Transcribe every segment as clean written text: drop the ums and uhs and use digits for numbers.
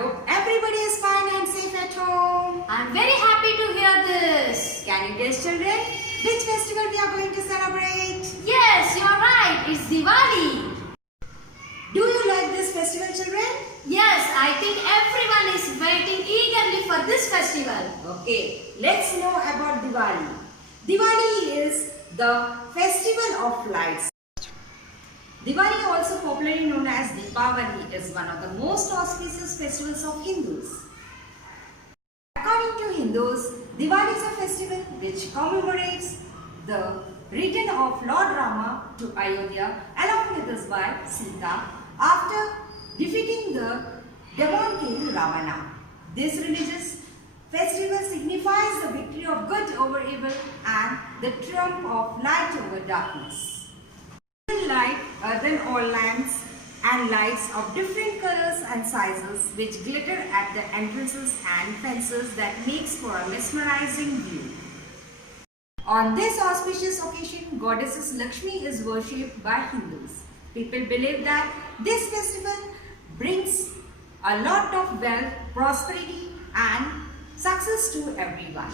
hope everybody is fine and safe at home. I'm very happy to hear this. Can you guess, children, which festival we are going to celebrate? Yes, you're right. It's Diwali. Do you like this festival, children? Yes, I think everyone is waiting eagerly for this festival. Okay, let's know about Diwali. Diwali is the festival of lights. Diwali, also popularly known as Deepavali, is one of the most auspicious festivals of Hindus. According to Hindus, Diwali is a festival which commemorates the return of Lord Rama to Ayodhya along with his wife Sita after defeating the demon king Ravana. This religious festival signifies the victory of good over evil and the triumph of light over darkness. Light earthen oil lamps and lights of different colors and sizes which glitter at the entrances and fences that makes for a mesmerizing view. On this auspicious occasion, goddess Lakshmi is worshipped by Hindus. People believe that this festival brings a lot of wealth, prosperity and success to everyone.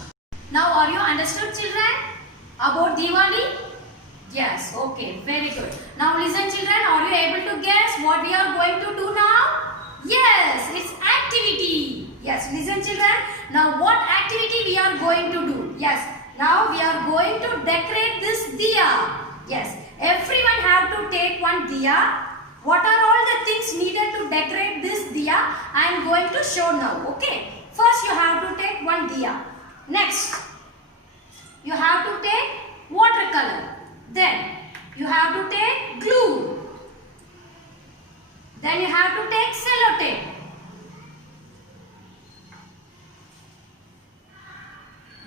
Now, are you understood, children, about Diwali? Yes, okay, very good. Now listen, children, are you able to guess what we are going to do now? Yes, it's activity. Yes, listen, children. Now what activity we are going to do? Yes, now we are going to decorate this diya. Yes, everyone have to take one diya. What are all the things needed to decorate this diya? I am going to show now, okay? First you have to take one diya. Next, you have to take watercolor. Then you have to take glue. Then you have to take sellotape.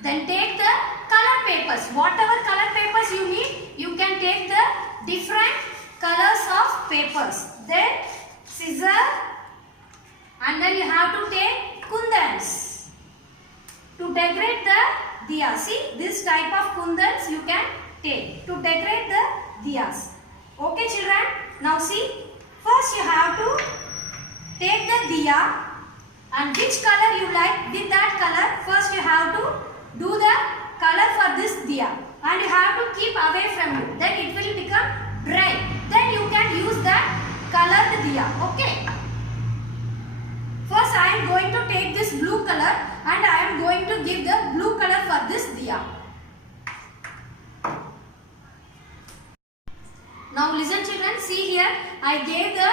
Then take the color papers. Whatever color papers you need, you can take the different colors of papers. Then scissor, and then you have to take kundans to decorate the diya. See, this type of kundans you can take to decorate the diyas. Okay, children. Now see, first you have to take the diya and which color you like. With that color, first you have to do the color for this diya and you have to keep away from you. Then it will become dry. Then you can use that colored diya. Okay. First I am going to take this blue color and I am going to give the blue color for this diya. Now listen, children, see here, I gave the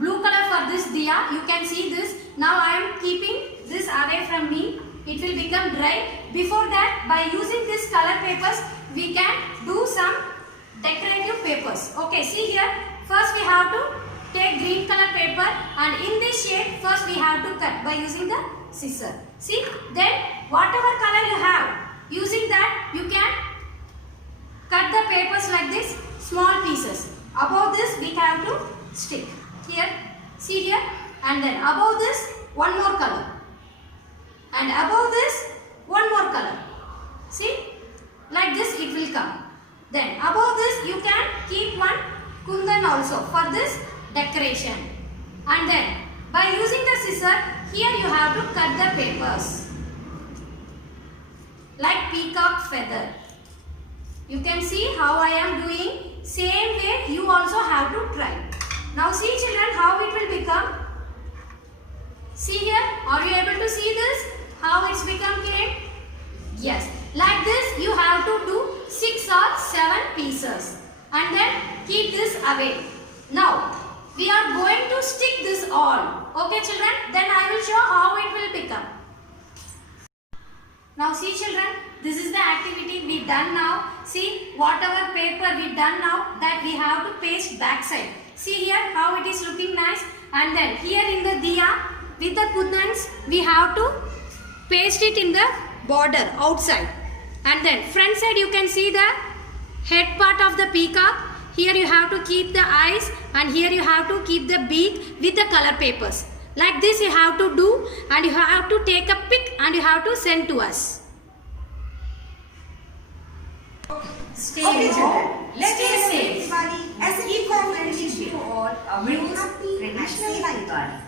blue color for this diya. You can see this. Now I am keeping this away from me. It will become dry. Before that, by using this color papers, we can do some decorative papers. Okay, see here, first we have to take green color paper and in this shape, first we have to cut by using the scissor. See, then whatever color you have, using that you can cut the papers like this. Small pieces. Above this we have to stick. Here, see here, and then above this one more color, and above this one more color. See, like this it will come. Then above this you can keep one kundan also for this decoration. And then by using the scissor, here you have to cut the papers like peacock feather. You can see how I am doing. Same way you also have to try. Now see, children, how it will become. See here, are you able to see this? How it's become came? Yes, like this you have to do 6 or 7 pieces and then keep this away. Now we are going to stick this all. Okay, children, then I will show how it will become. Now see, children, this is the activity we done now. See, whatever paper we done now, that we have to paste back side. See here how it is looking nice. And then here in the diya with the kundans, we have to paste it in the border outside. And then front side you can see the head part of the peacock. Here you have to keep the eyes and here you have to keep the beak with the color papers. Like this you have to do and you have to take a pic and you have to send to us. Stay home, stay safe. Diwali as eco-friendly to all. A very happy traditional life.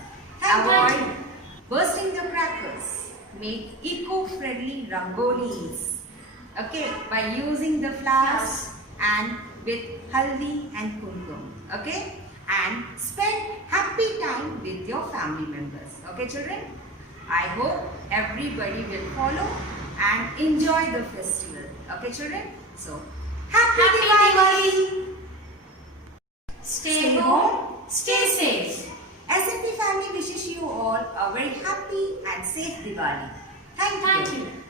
Avoid bursting the crackers, make eco-friendly rangolis, okay, by using the flowers and with haldi and kumkum, okay, and spend happy time with your family members, okay children. I hope everybody will follow and enjoy the festival, okay children. So happy Diwali! Stay home, stay safe. SMP family wishes you all a very happy and safe Diwali. Thank you. Thank you.